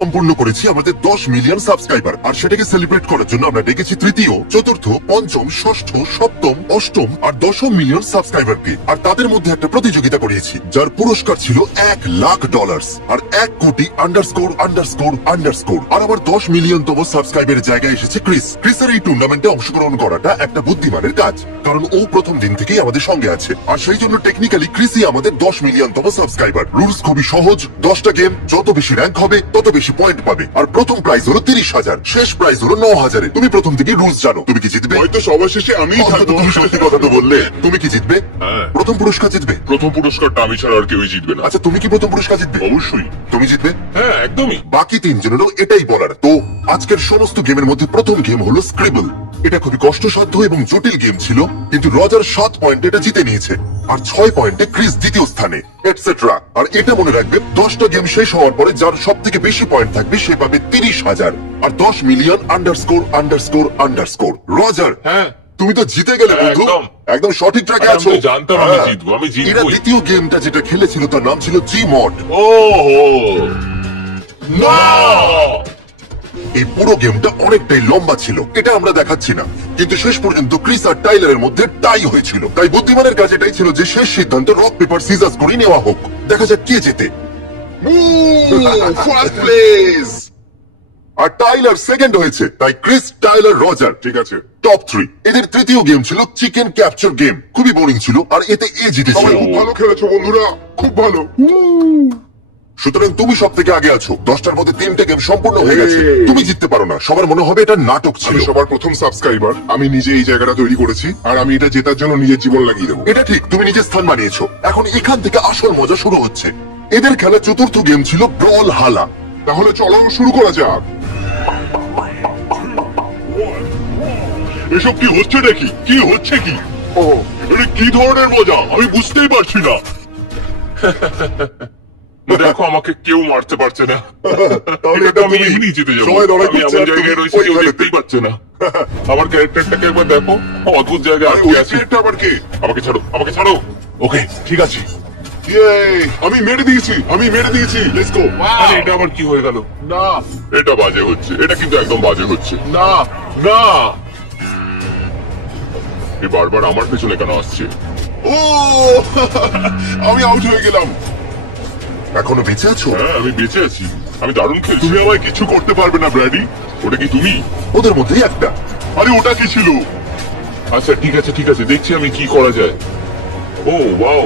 সম্পূর্ণ করেছি আমাদের 10 মিলিয়ন সাবস্ক্রাইবার, আর সেটাকে সেলিব্রেট করার জন্য আমরা ডেকেছি তৃতীয়, চতুর্থ, পঞ্চম, ষষ্ঠ, সপ্তম, অষ্টম আর দশম মিলিয়ন সাবস্ক্রাইবারকে। আর তাদের মধ্যে একটা প্রতিযোগিতা করিয়েছি যার পুরস্কার ছিল $1,00,000 আর 1 কোটি আন্ডারস্কোর আন্ডারস্কোর আন্ডারস্কোর। আর আবার 10 মিলিয়নতম সাবস্ক্রাইবারের জায়গায় এসেছে ক্রিস। ক্রিসের এই টুর্নামেন্টে অংশগ্রহণ করাটা একটা বুদ্ধিমানের কাজ, কারণ ও প্রথম দিন থেকেই আমাদের সঙ্গে আছে। আর সেই জন্য টেকনিক্যালি ক্রিসই আমাদের 10 মিলিয়নতম সাবস্ক্রাইবার। রুলস খুবই সহজ, 10টা গেম, যত বেশি র্যাঙ্ক হবে তত বেশি পয়েন্ট পাবে। আর প্রথম প্রাইজ হলো 30,000, শেষ প্রাইজ হলো 9,000। তুমি প্রথম থেকে রুলস জানো, তুমি কি জিতবে? হয়তো সবার শেষে আমিই থাকবো। তুমি সত্যি কথা তো বললে। তুমি কি জিতবে? হ্যাঁ। প্রথম পুরস্কার জিতবে? প্রথম পুরস্কারটা আমি ছাড়া আর কেউই জিতবে না। আচ্ছা, তুমি কি প্রথম পুরস্কার জিতবে? অবশ্যই। তুমি জিতবে? হ্যাঁ, একদমই। বাকি তিনজনেরও এটাই বলার। তো আজকের সমস্ত গেমের মধ্যে প্রথম গেম হলো স্ক্রিবল। এটা খুবই কষ্টসাধ্য এবং জটিল গেম ছিল, কিন্তু রজার 7 পয়েন্টে এটা জিতে নিয়েছে, আর 6 পয়েন্টে ক্রিস দ্বিতীয় স্থানে, এটসেট্রা। আর এটা মনে রাখবে, 10টা গেম শেষ হওয়ার পরে যার সব থেকে বেশি পয়েন্ট থাকবে সে পাবে 30,000 আর 10 million underscore underscore underscore. Roger, হ্যাঁ, তুমি তো জিতে গেলে বন্ধু, একদম সঠিক ট্র্যাকে আছো। আমি জানতাম আমি জিতবো, আমি জিতবো। এরা দ্বিতীয় গেমটা যেটা খেলেছিল তার নাম ছিল জি মড। ওহো না, এই পুরো গেমটা অনেকটাই লম্বা ছিল, এটা আমরা দেখাচ্ছি না, কিন্তু শেষ পর্যন্ত ক্রিস আর টাইলারের মধ্যে টাই হয়েছিল। তাই বুদ্ধিমানের কাজ এটাই ছিল যে শেষ সিদ্ধান্ত রক পেপার সিজার্স করে নেওয়া হোক। দেখা যাক কে জেতে। First place. আর টাইলার সেকেন্ড হয়েছে, তাই ক্রিস, টাইলার, রজার ঠিক আছে। টপ 3। এদের তৃতীয় গেম ছিল চিকেন ক্যাপচার গেম। খুবই বোরিং ছিল, আর এতে এ জিতেছিল। খুব ভালো খেলেছো বন্ধুরা, খুব ভালো। সুতরাং তুমি সব থেকে আগে আছো। 10টার মধ্যে 3টে গেম সম্পূর্ণ হয়ে গেছে। তুমি জিততে পারো না, সবার মনে হবে এটা নাটক ছিল। আমি সবার প্রথম সাবস্ক্রাইবার, আমি নিজে এই জায়গাটা তৈরি করেছি, আর আমি এটা জেতার জন্য নিজের জীবন লাগিয়ে দেবো। এটা ঠিক, তুমি নিজের স্থান বানিয়েছো। এখন এখান থেকে আসল মজা শুরু হচ্ছে। এদের খেলা চতুর্থ গেম ছিল ব্রল হালা। তাহলে চলো শুরু করা যাক। এসব কি হচ্ছে নাকি? কি হচ্ছে কি? ও, এটা কি ধরনের মজা আমি বুঝতেই পারছি না। দেখো, আমাকে কেউ মারতে পারছে না। এটা আমি এমনি জিতে যাবো। আমি এমন জায়গায় রয়েছি কেউ দেখতেই পাচ্ছে না। আমার ক্যারেক্টারটাকে একবার দেখো, অদ্ভুত জায়গায় আটকে আছে। আবার কে? আমাকে ছাড়ো, আমাকে ছাড়ো। ওকে, ঠিক আছে। আমি মেরে দিয়েছি, আমি মেরে দিয়েছি। Let's go. আরে এটা আবার কি হয়ে গেল? না, এটা বাজে হচ্ছে, এটা কিন্তু একদম বাজে হচ্ছে। না না, এ বারবার আমার পেছনে কেন আসছে? ও, আমি আউট হয়ে গেলাম। এখনো বেঁচে আছো? হ্যাঁ, আমি বেঁচে আছি। আমি দারুণ খেলছি। তুমি আমায় কিছু করতে পারবে না, ব্র্যাডি। ওটা কি তুমি? ওদের মধ্যেই একটা। আরে ওটা কি ছিল? আচ্ছা, ঠিক আছে ঠিক আছে, দেখছি আমি কি করা যায়। ও ওয়াও,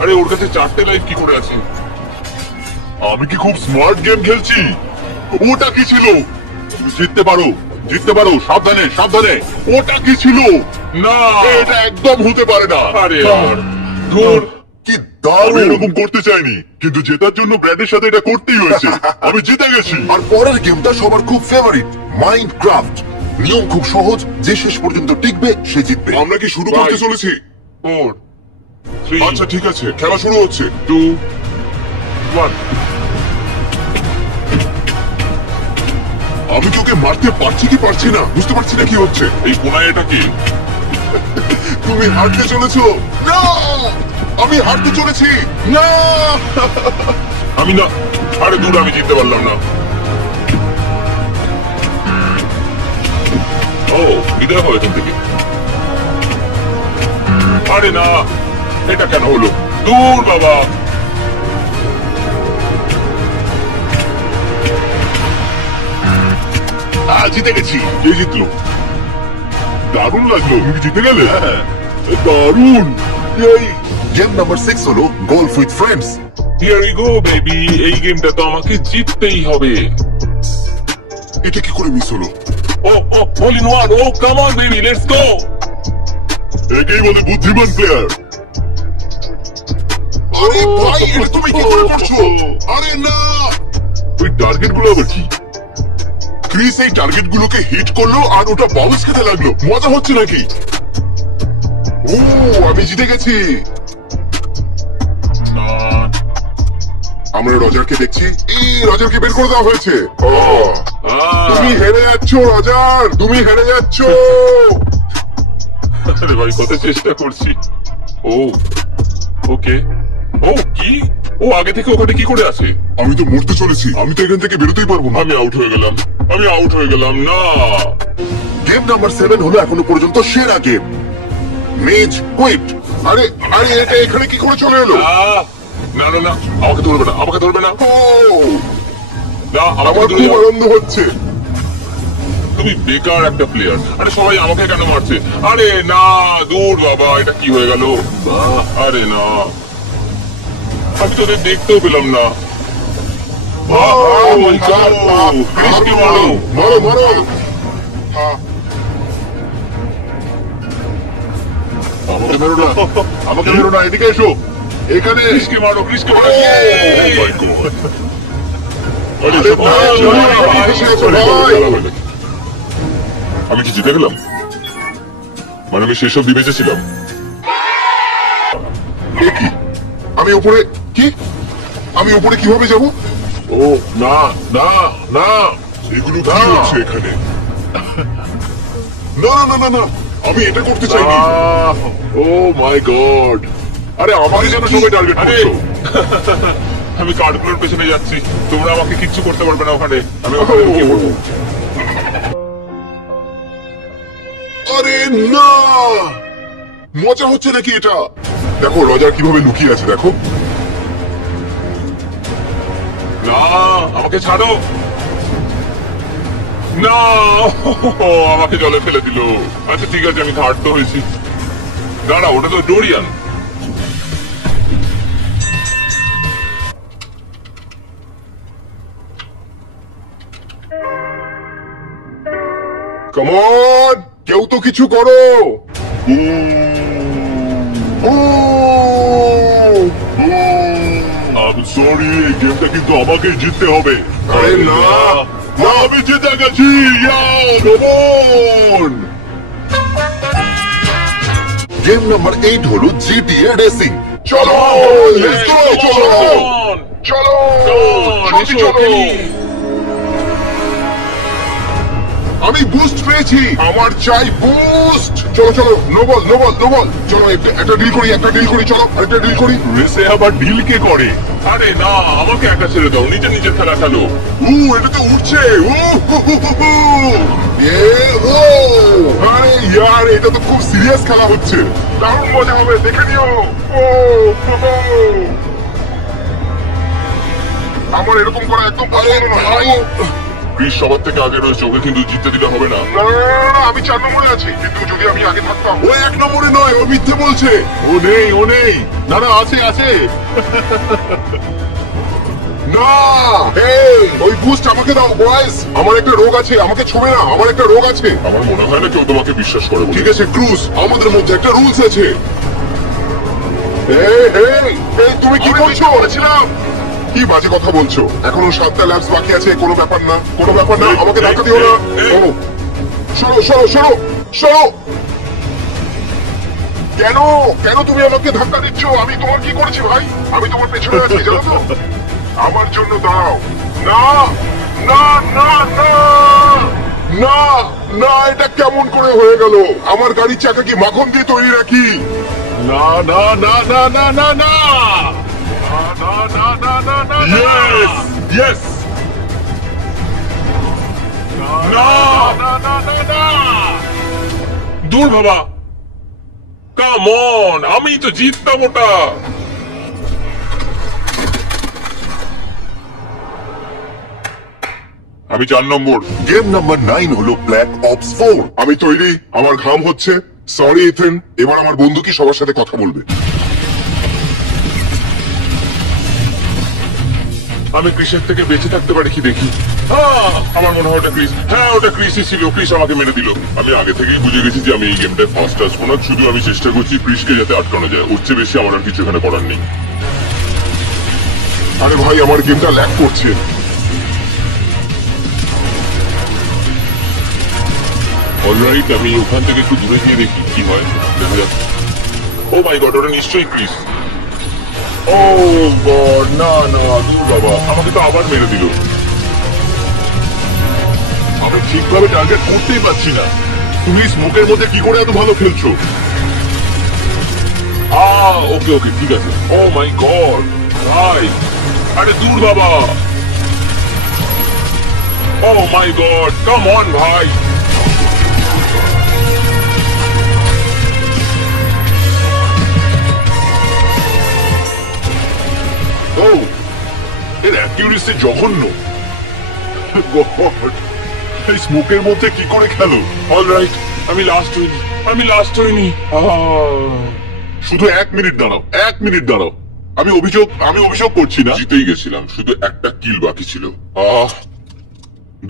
আরে ওর কাছে 4টে লাইফ কি করে আছে? আমি কি খুব স্মার্ট গেম খেলছি? ওটা কি ছিল? জিততে পারো, জিততে পারো। সাবধানে সাবধানে। ওটা কি ছিল? না, এটা একদম হতে পারে না। আরে यार, ধুর। কি আমি দারুণ! এরকম করতে চাইনি, কিন্তু জেতার জন্য ব্র্যাডের সাথে এটা করতেই হয়েছে। আমি জিতে গেছি। আর পরের গেমটা সবার খুব ফেভারিট, মাইনক্রাফট। নিয়ম খুব সহজ, যে শেষ পর্যন্ত টিকবে সে জিতবে। আমরা কি শুরু করতে চলেছি? 4 3 আচ্ছা ঠিক আছে, খেলা শুরু হচ্ছে। 2 1। আমি কি ওকে মারতে পারছি কি পারছি না বুঝতে পারছি না কি হচ্ছে। এই কোনায় এটা কি? তুমি হারতে চলেছো। না, আমি হারতে চলেছি। না, আমি না। আরে দূর, আমি জিততে পারলাম না। ও, বিদায় হয় এখান থেকে। আরে না, এটা কেন হলো? দূর বাবা। জিতে গেছি। কে জিতলো? দারুণ লাগলো। তুমি জিতে গেলে? হ্যাঁ, দারুণ। গেম নাম্বার 6 হলো golf with friends. Here we go baby. এই গেমটা তো আমাকে জিততেই হবে। এটা কি করে মিস হলো? Oh oh, hole in one. Oh come on baby, let's go. একেই বলে বুদ্ধিমান প্লেয়ার। আরে ভাই, এটা তুমি কি করে করছো? আরে না, ওই টার্গেট গুলো আবার কি? ক্রিস এই টার্গেট গুলোকে হিট করলো আর ওটা বাউন্স খেতে লাগলো। মজা হচ্ছে নাকি? ও, আমি জিতে গেছি। না, আমরা রজারকে দেখছি। রজারকে বের করে দেওয়া হয়েছে। তুমি হেরে যাচ্ছ রজার, তুমি হেরে যাচ্ছ। আরে ভাই, কত চেষ্টা করছি। ও ওকে। ও কি ও আগে থেকে ওখানে কি করে আছে? আমি তো মরতে চলেছি, আমি তো এখান থেকে বেরোতেই পারবো না। আমি আউট হয়ে গেলাম, আমি আউট হয়ে গেলাম। না, গেম নাম্বার 7 হলো এখনো পর্যন্ত সেরা গেম, মেজ কুইট। আরে আরে এটা এখানে কি করে চলে এলো? না না না, আমাকে ধরবে না, আমাকে ধরবে না। ও, না, আমার আমাকে খুব আনন্দ হচ্ছে। তুমি বেকার একটা প্লেয়ার। আরে সবাই আমাকে কেন মারছে? আরে না, দূর বাবা, এটা কি হয়ে গেল? আরে না, আমি তোদের দেখতেও পেলাম না। কৃষ্ণকে মারো, মারো মারো। আমাকে মেরো না, আমাকে মেরো না, এদিকে এসো। এখানে কৃষ্ণকে মারো, কৃষ্ণকে মারো। আমি কি জিতে গেলাম? মানে আমি শেষ অব্দি বেঁচেছিলাম? কি? আমি উপরে কি? আমি উপরে কিভাবে যাব? ও না না না, এগুলো কি হচ্ছে এখানে? না না না না, আমি এটা করতে চাইনি। ও মাই গড! আরে আমাকে যেন সবাই টার্গেট আরে করছো। আমি কার্ডগুলোর পেছনে যাচ্ছি, তোমরা আমাকে কিচ্ছু করতে পারবে না ওখানে। আমি ওখানে লুকিয়ে পড়বো। আরে না, মজা হচ্ছে নাকি এটা? দেখো রজার কিভাবে লুকিয়ে আছে, দেখো। না, আমাকে ছাড়ো। না, আমাকে জলে ফেলে দিল। আচ্ছা ঠিক আছে, আমি থার্ড তো হয়েছি। দাঁড়া, ওটা তো ডোরিয়ান। কাম অন, কেউ তো কিছু করো। I'm sorry, এই গেমটা কিন্তু আমাকে জিততে হবে। আরে না, না, আমি জিতে গেছি। গেম নাম্বার 8 হলো জিটিএ রেসিং। চলো, let's go, চলো চলো, জলদি চলো। আমি বুস্ট পেয়েছি, আমার চাই বুস্ট। চলো চলো, নোবল নোবল নোবল, চলো একটা ডিল করি, একটা ডিল করি, চলো একটা ডিল করি। রেসে আবার ডিল কে করে? আরে না, আমাকে একটা ছেড়ে দাও, নিজের নিজের খেলা খেলো। এটা তো উঠছে। আরে ইয়ার, এটা তো খুব সিরিয়াস খেলা হচ্ছে, দারুণ মজা হবে, দেখে নিও। আমার এরকম করা একদম পছন্দ নয়। ক্রিস সবার থেকে আগে রয়েছে, ওকে কিন্তু জিততে দিলে হবে না। না, আমি 4 নম্বরে আছি, কিন্তু যদি আমি আগে থাকতাম। ও 1 নম্বরে নয়, ও মিথ্যে বলছে। ও নেই, ও নেই। না না, আছে আছে। না, ওই বুস্ট আমাকে দাও বয়েজ। আমার একটা রোগ আছে, আমাকে ছোঁবে না, আমার একটা রোগ আছে। আমার মনে হয় না কেউ তোমাকে বিশ্বাস করে বলে। ঠিক আছে ক্রুজ, আমাদের মধ্যে একটা রুলস আছে। তুমি কি করছো? বলেছিলাম। কি বাজে কথা বলছো? এখনো 7টা ল্যাবস বাকি আছে, কোনো ব্যাপার না, কোনো ব্যাপার না, আমাকে ধাক্কা দিও না। সরো সরো সরো সরো। কেন কেন তুমি আমাকে ধাক্কা দিচ্ছ? আমি তোমার কি করেছি ভাই? আমি তোমার পেছনে আছি, জানো তো। আমার জন্য দাও। না না না না না না, এটা কেমন করে হয়ে গেল? আমার গাড়ির চাকা কি মাখন দিয়ে তৈরি নাকি? না না না না না না না। Yes! Yes! না না না না না। দূর বাবা, কাম অন, আমি তো জিততাম ওটা। আমি 4 নম্বর। গেম নাম্বার 9 হলো ব্ল্যাক অপস 4। আমি তৈরি, আমার ঘাম হচ্ছে। সরি ইথেন, এবার আমার বন্ধু কি সবার সাথে কথা বলবে। আমি ক্রিসের থেকে বেঁচে থাকতে পারি কি দেখি। আমার মনে হয় ওটা ক্রিস। হ্যাঁ, ওটা ক্রিসই ছিল। ক্রিস আমাকে মেরে দিল। আমি আগে থেকেই বুঝে গেছি যে আমি এই গেমটায় ফার্স্ট আসবো না। শুধু আমি চেষ্টা করছি ক্রিসকে যাতে আটকানো যায়। ওর চেয়ে বেশি আমার আর কিছু এখানে করার নেই। আরে ভাই, আমার গেমটা ল্যাগ করছে। অলরাইট, আমি ওখান থেকে একটু দূরে গিয়ে দেখি কি হয়। দেখা যাক। ও মাই গড, ওটা নিশ্চয়ই ক্রিস। ও গড, না না, দূর বাবা, আমাকে তো আবার মেরে দিল। আমি ঠিকভাবে টার্গেট করতেই পারছি না। তুমি স্মোকের মধ্যে কি করে এত ভালো খেলছো? ওকে ওকে, ঠিক আছে। ও মাই গড, ভাই, আরে দূর বাবা। Oh my God, come on ভাই। Oh, এর অ্যাকিউরেসি জঘন্য। God, এই স্মোকের মধ্যে কি করে খেলো? অলরাইট, আমি লাস্ট হইনি। শুধু 1 মিনিট দাঁড়াও, 1 মিনিট দাঁড়াও। আমি অভিযোগ করছি না। জিতেই গেছিলাম, শুধু একটা কিল বাকি ছিল।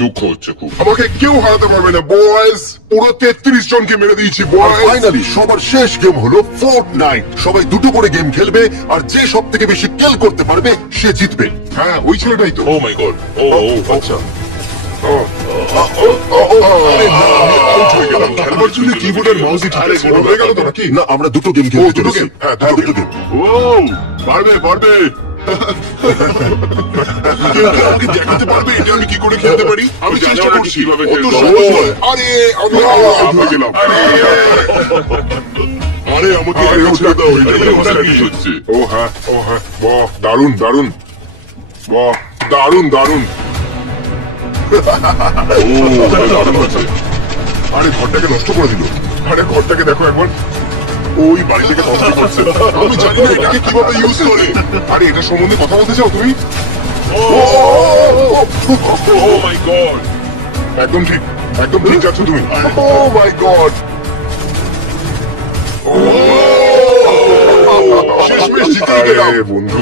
দুঃখ হচ্ছে খুব। আমাকে কেউ হারাতে পারবে না বয়েজ। পুরো 33 জনকে মেরে দিয়েছি বয়েজ। ফাইনালি সবার শেষ গেম হলো ফোর্টনাইট। সবাই দুটো করে গেম খেলবে, আর যে সব থেকে বেশি কিল করতে পারবে সে জিতবে। হ্যাঁ, ওই ছেলেটাই তো। Oh my God, আচ্ছা। খেলবার জন্য কিবোর্ড আর মাউসই ঠিক আছে। হয়ে গেল তো নাকি? না, আমরা দুটো গেম খেলতে চলেছি। হ্যাঁ, দুটো গেম। পারবে। আমাকে দেখাতে পারবে এটা আমি কি করে খেলতে পারি? আমি চেষ্টা করছি। অত খেলতে সহজ নয়। আরে আমি হয়ে গেলাম। আরে আমাকে ছেড়ে দাও। কি হচ্ছে? ও হ্যাঁ, বাহ, দারুণ। বাহ, দারুণ। আরে ঘরটাকে নষ্ট করে দিল। আরে ঘরটাকে দেখো একবার। ওই বাড়ি থেকে নষ্ট করছে। আমি জানি না এটাকে কিভাবে ইউজ করে। আরে এটা সম্বন্ধে কথা বলতে চাও তুমি? Oh my God, একদম ঠিক যাচ্ছ তুমি। ও মাই গড, শেষমেশ জিতে গেলাম বন্ধু।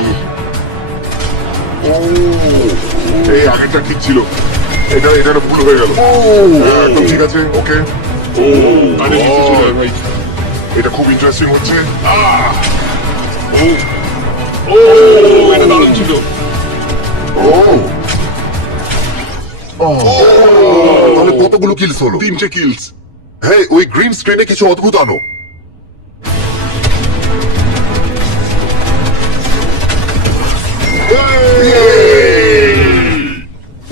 এই আগেরটা ঠিক ছিল, এটা ভুল হয়ে গেল। একদম ঠিক আছে, ওকে। এটা খুব ইন্টারেস্টিং হচ্ছে। এটা দারুণ ছিল। তাহলে কতগুলো কিলস হলো? 3টে কিলস। হ্যাঁ, ওই গ্রিন স্ক্রিনে কিছু অদ্ভুত আনো।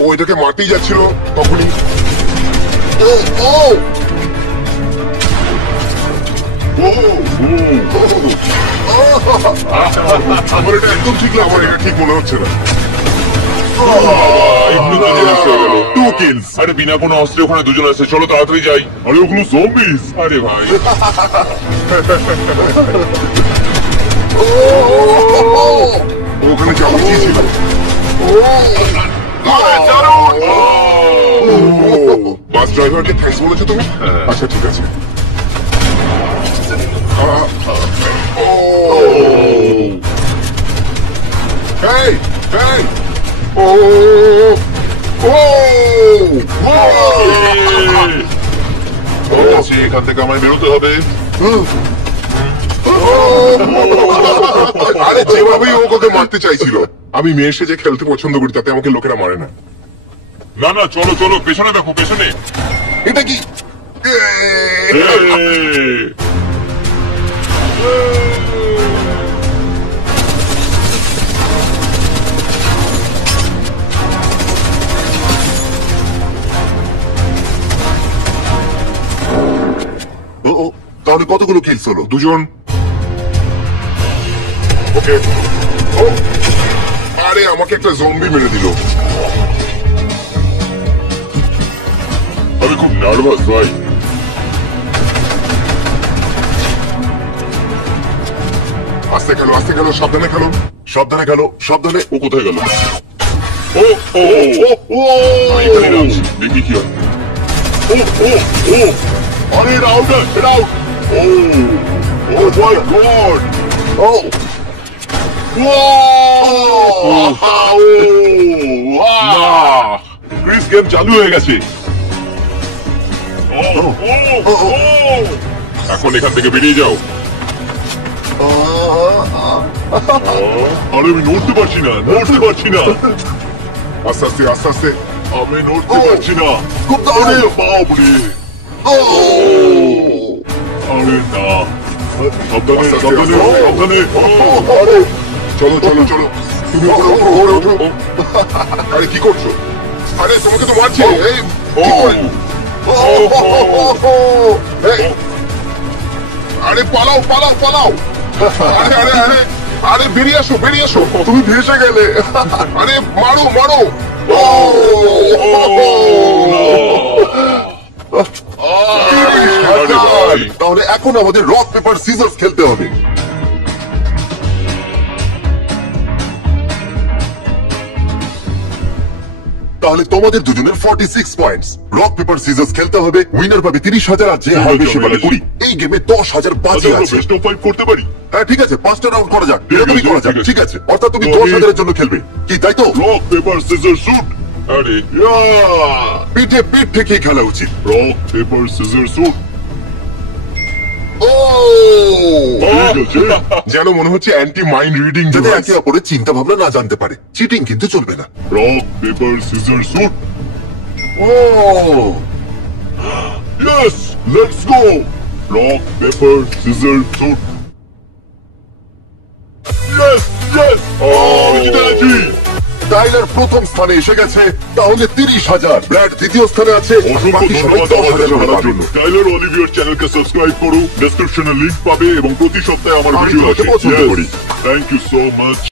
ও এটাকে মারতেই যাচ্ছিল তখনই। আমার এটা একদম ঠিক না, আমার এটা ঠিক মনে হচ্ছে না। আরে বিনা কোনো অস্ত্রে ওখানে দুজন আছে, চলো তাড়াতাড়ি যাই। আরে ওগুলো জম্বিস। আরে ভাই, ওখানে যাওয়া কি ছিল? বাস ড্রাইভারকে থ্যাঙ্কস বলেছো তুমি? আচ্ছা, ঠিক আছে। Hey! এখান থেকে আমায় বেরোতে হবে। আরে যেভাবেই ও ওকে মারতে চাইছিল। আমি মেয়ের সাথে খেলতে পছন্দ করি, তাতে আমাকে লোকেরা মারে না। না, চলো পেছনে দেখো, পেছনে। এটা কি? তাহলে কতগুলো কিলস হলো? 2 জন। ওকে। আরে আমাকে একটা জম্বি মেরে দিল। আমি খুব নার্ভাস ভাই। আস্তে খেলো, সাবধানে খেলো। ও কোথায় গেল? আমি এখানে নামছি, দেখি কি হয়। আরে এটা আউট। ও মাই গড। ক্রিস, গেম চালু হয়ে গেছে। এখন এখান থেকে বেরিয়ে যাও। আরে আমি নড়তে পারছি না। আস্তে। আমি নড়তে পারছি না। আরে বাপরে। আরে না, সাবধানে। চলো তুমি ওপরে ওঠো। আরে কি করছো? আরে তোমাকে তো মারছি। এই কি করে? আরে পালাও। আরে আরে বেরিয়ে আসো, বেরিয়ে আসো, তুমি ভেসে গেলে। আরে মারো মারো। তাহলে এখন আমাদের রক পেপার সিজার্স খেলতে হবে। তাহলে তোমাদের দুজনের 46 পয়েন্টস। রক পেপার সিজার্স খেলতে হবে, উইনার পাবে 30,000 আর যে হারবে সে পাবে 20। এই গেমে 10,000 বাজি আছে। বেস্ট অফ 5 করতে পারি? হ্যাঁ ঠিক আছে, 5টা রাউন্ড করা যাক, এরকমই করা যাক। ঠিক আছে, অর্থাৎ তুমি 10,000 এর জন্য খেলবে, কি তাই তো? Rock paper scissor shoot. আরে পিঠে পিঠ থেকে খেলা উচিত। Rock paper scissor shoot. যেন মনে হচ্ছে অ্যান্টি মাইন্ড রিডিং, যাতে একে অপরের চিন্তা ভাবনা না জানতে পারে। চিটিং কিন্তু চলবে না। Rock paper scissor shoot. Oh yes, let's go. Rock paper scissor shoot. Yes yes, আমি জিতে গেছি। টাইলার প্রথম স্থানে এসে গেছে, তাহলে 30,000। ব্র্যাড দ্বিতীয় স্থানে আছে, বাকি সবাই 10,000 করার জন্য। টাইলার অলিভিয়ার চ্যানেলকে সাবস্ক্রাইব করো, ডেসক্রিপশনে লিংক পাবে এবং প্রতি সপ্তাহে আমার আমি ভিডিও তোমাকে আসে। পছন্দ করি। Thank you so much.